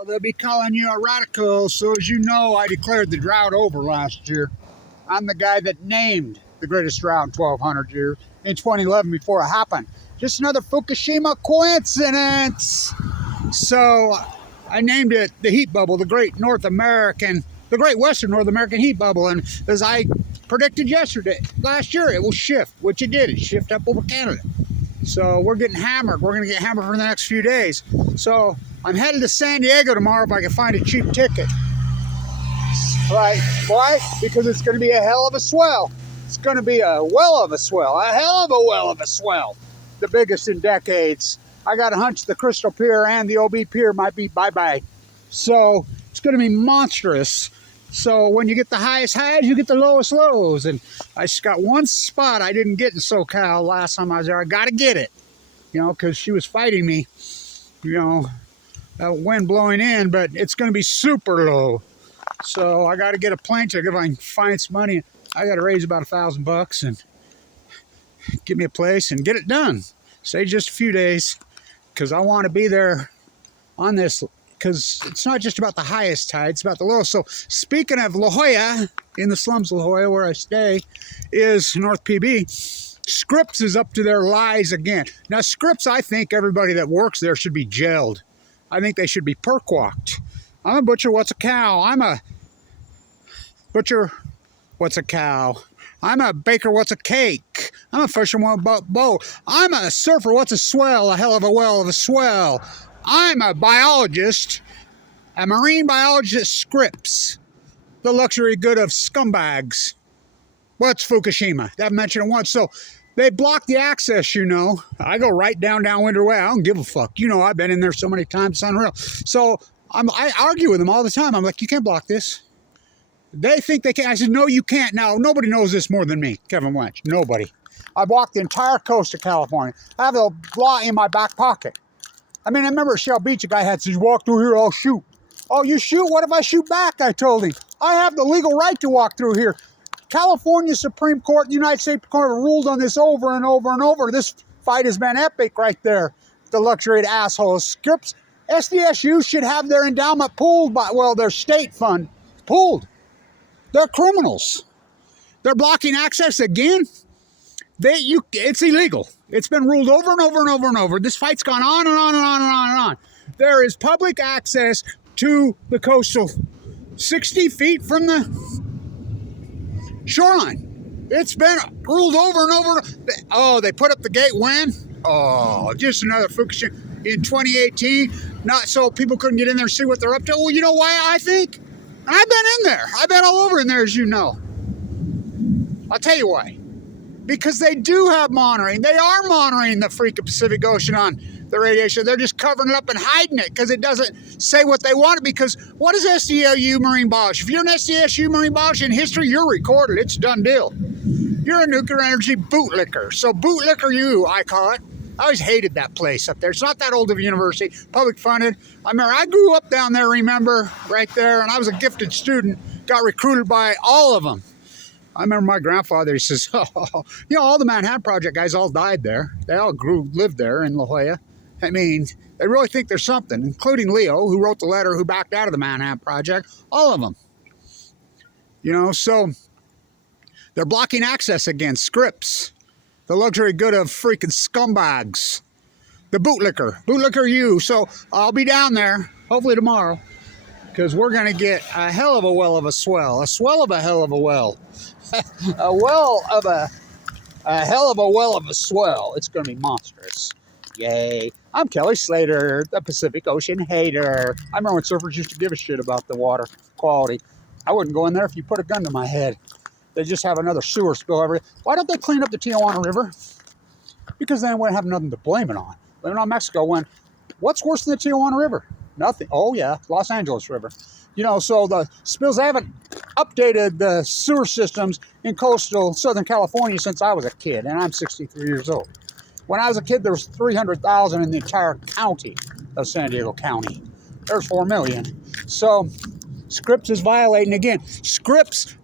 Well, they'll be calling you a radical. So as you know, I declared the drought over last year. I'm the guy that named the greatest drought in 1,200 years in 2011 before it happened. Just another Fukushima coincidence. So I named it the heat bubble, the great Western North American heat bubble. And as I predicted last year, it will shift, which it did. It shifted up over Canada. So we're getting hammered. We're going to get hammered for the next few days. So I'm headed to San Diego tomorrow if I can find a cheap ticket. Right? Why? Because it's going to be a hell of a swell. It's going to be a well of a swell. A hell of a well of a swell. The biggest in decades. I got a hunch the Crystal Pier and the OB Pier might be bye-bye. So it's going to be monstrous. So when you get the highest highs, you get the lowest lows. And I just got one spot I didn't get in SoCal last time I was there. I got to get it, because she was fighting me, wind blowing in, but it's going to be super low. So I got to get a plane ticket if I can find some money. I got to raise about $1,000 and get me a place and get it done. Say just a few days, because I want to be there on this. Because it's not just about the highest tide, it's about the lowest. So speaking of La Jolla, in the slums of La Jolla where I stay, is North PB. Scripps is up to their lies again. Now Scripps, I think everybody that works there should be jailed. I think they should be perk-walked. I'm a butcher, what's a cow? I'm a butcher, what's a cow? I'm a baker, what's a cake? I'm a fisherman, boat. I'm a surfer, what's a swell? A hell of a well of a swell. I'm a biologist, a marine biologist at Scripps, the luxury good of scumbags. What's FUKUSHIMA? I've mentioned it once. So they block the access, I go right downwinder way. I don't give a fuck. I've been in there so many times, it's unreal. So I argue with them all the time. I'm like, you can't block this. They think they can. I said, no, you can't. Now, nobody knows this more than me, Kevin Wench. Nobody. I've walked the entire coast of California. I have a law in my back pocket. I remember at Shell Beach, a guy said, you walk through here, I'll shoot. Oh, you shoot? What if I shoot back? I told him. I have the legal right to walk through here. California Supreme Court, the United States Court ruled on this over and over and over. This fight has been epic right there. The luxurious assholes. Scripps, SDSU should have their endowment pooled their state fund pooled. They're criminals. They're blocking access again. It's illegal. It's been ruled over and over and over and over. This fight's gone on and on and on and on and on. There is public access to the coastal 60 feet from the shoreline. It's been ruled over and over. Oh, they put up the gate when? Oh, just another Fukushima in 2018. Not so people couldn't get in there and see what they're up to. Well, you know why I think? I've been in there. I've been all over in there, as you know. I'll tell you why. Because they do have monitoring. They are monitoring the freaking Pacific Ocean on the radiation. They're just covering it up and hiding it because it doesn't say what they want it. Because what is SDSU Marine Biology? If you're an SDSU Marine Biology in history, you're recorded. It's a done deal. You're a nuclear energy bootlicker. So bootlicker you, I call it. I always hated that place up there. It's not that old of a university, public funded. I grew up down there, right there, and I was a gifted student, got recruited by all of them. I remember my grandfather, he says, all the Manhattan Project guys all died there. They all lived there in La Jolla. They really think there's something, including Leo, who wrote the letter, who backed out of the Manhattan Project. All of them. So they're blocking access against Scripps, the luxury good of freaking scumbags. The bootlicker you. So I'll be down there, hopefully tomorrow, because we're going to get a hell of a well of a swell. A swell of a hell of a well. A well of a hell of a well of a swell. It's going to be monstrous. Yay. I'm Kelly Slater, the Pacific Ocean hater. I remember when surfers used to give a shit about the water quality. I wouldn't go in there if you put a gun to my head. They just have another sewer spill every. Why don't they clean up the Tijuana River? Because then they wouldn't have nothing to blame it on. Blame it on Mexico when, what's worse than the Tijuana River? Nothing. Oh yeah, Los Angeles River. So the spills, they haven't updated the sewer systems in coastal Southern California since I was a kid, and I'm 63 years old. When I was a kid, there was 300,000 in the entire county of San Diego County. There's 4 million. So Scripps is violating again. Scripps,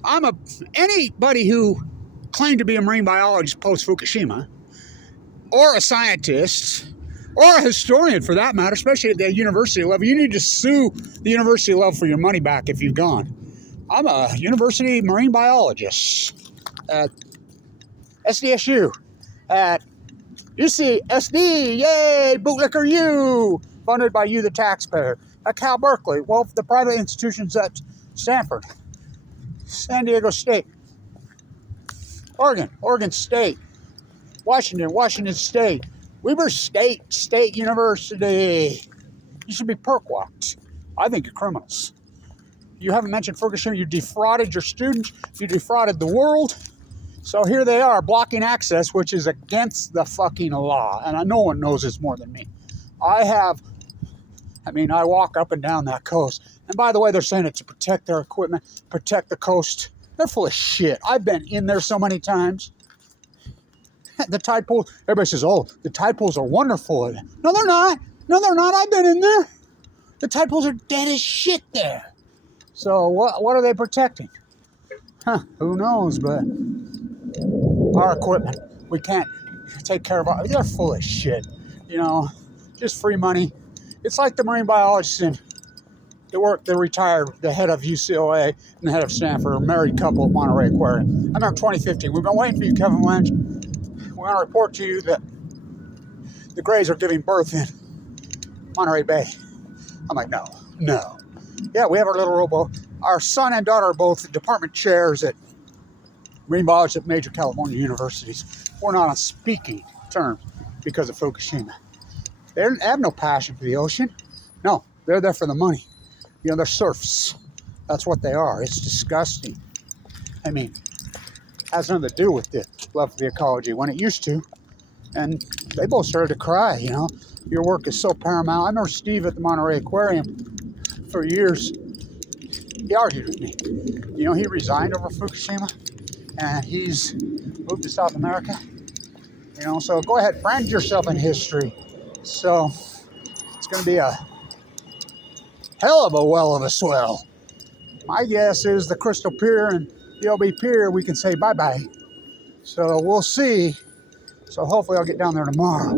anybody who claimed to be a marine biologist post-Fukushima, or a scientist, or a historian for that matter, especially at the university level. You need to sue the university level for your money back if you've gone. I'm a university marine biologist at SDSU, at UCSD, yay, bootlicker you, funded by you, the taxpayer. At Cal Berkeley, well, the private institutions at Stanford, San Diego State, Oregon State, Washington State, Weber State University. You should be perk walked. I think you're criminals. You haven't mentioned Fukushima. You defrauded your students. You defrauded the world. So here they are, blocking access, which is against the fucking law. And no one knows this more than me. I walk up and down that coast. And by the way, they're saying it to protect their equipment, protect the coast. They're full of shit. I've been in there so many times. The tide pools, everybody says, oh, the tide pools are wonderful. No, they're not. No, they're not. I've been in there. The tide pools are dead as shit there. So what are they protecting? Who knows, but our equipment, we can't take care of they're full of shit. You know, just free money. It's like the marine biologists in they retired, the head of UCLA and the head of Stanford, a married couple at Monterey Aquarium. I remember 2015. We've been waiting for you, Kevin Lynch. We want to report to you that the Greys are giving birth in Monterey Bay. I'm like, no. Yeah, we have our little rowboat. Our son and daughter are both department chairs at marine biology at major California universities. We're not on speaking terms because of Fukushima. They have no passion for the ocean. No, they're there for the money. You know, they're serfs. That's what they are. It's disgusting. I mean, has nothing to do with the love for the ecology when it used to. And they both started to cry, you know. Your work is so paramount. I remember Steve at the Monterey Aquarium for years. He argued with me. You know, he resigned over Fukushima and he's moved to South America. You know, so go ahead, brand yourself in history. So it's going to be a hell of a well of a swell. My guess is the Crystal Pier and the LB Pier, we can say bye-bye. So we'll see. So hopefully I'll get down there tomorrow.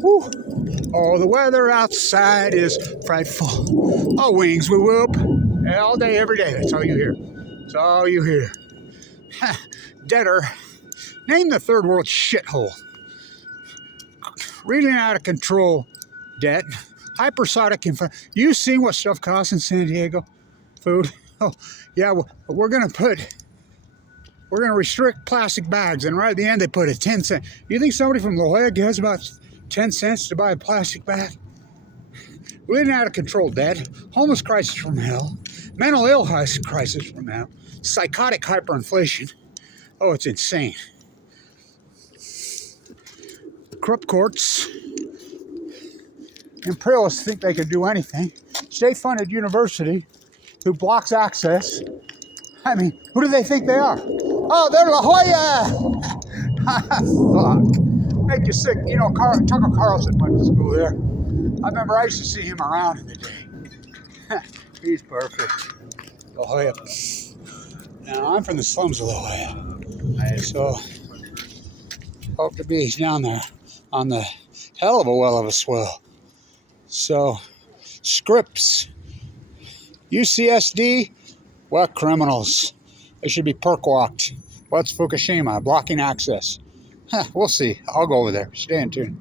Whew. Oh, the weather outside is frightful. Oh, wings we whoop. All day, every day. That's all you hear. That's all you hear. Deader. Name the third world shithole. Really out of control debt. Hypersonic info. You seen what stuff costs in San Diego? Food. Oh, yeah, well, we're going to restrict plastic bags, and right at the end they put a 10 cent. You think somebody from La Jolla gives about 10 cents to buy a plastic bag? Living out of control debt, homeless crisis from hell, mental ill crisis from hell, psychotic hyperinflation. Oh, it's insane. Corrupt courts. Imperialists think they can do anything. State-funded university who blocks access. I mean, who do they think they are? Oh, they're La Jolla! Fuck. Make you sick. You know, Tucker Carlson went to school there. I remember I used to see him around in the day. He's perfect. La Jolla. Now, I'm from the slums of La Jolla. So, hope to be down there on the hell of a well of a swell. So, Scripps, UCSD, what criminals? They should be perk walked. What's Fukushima? Blocking access. We'll see. I'll go over there. Stay in tune.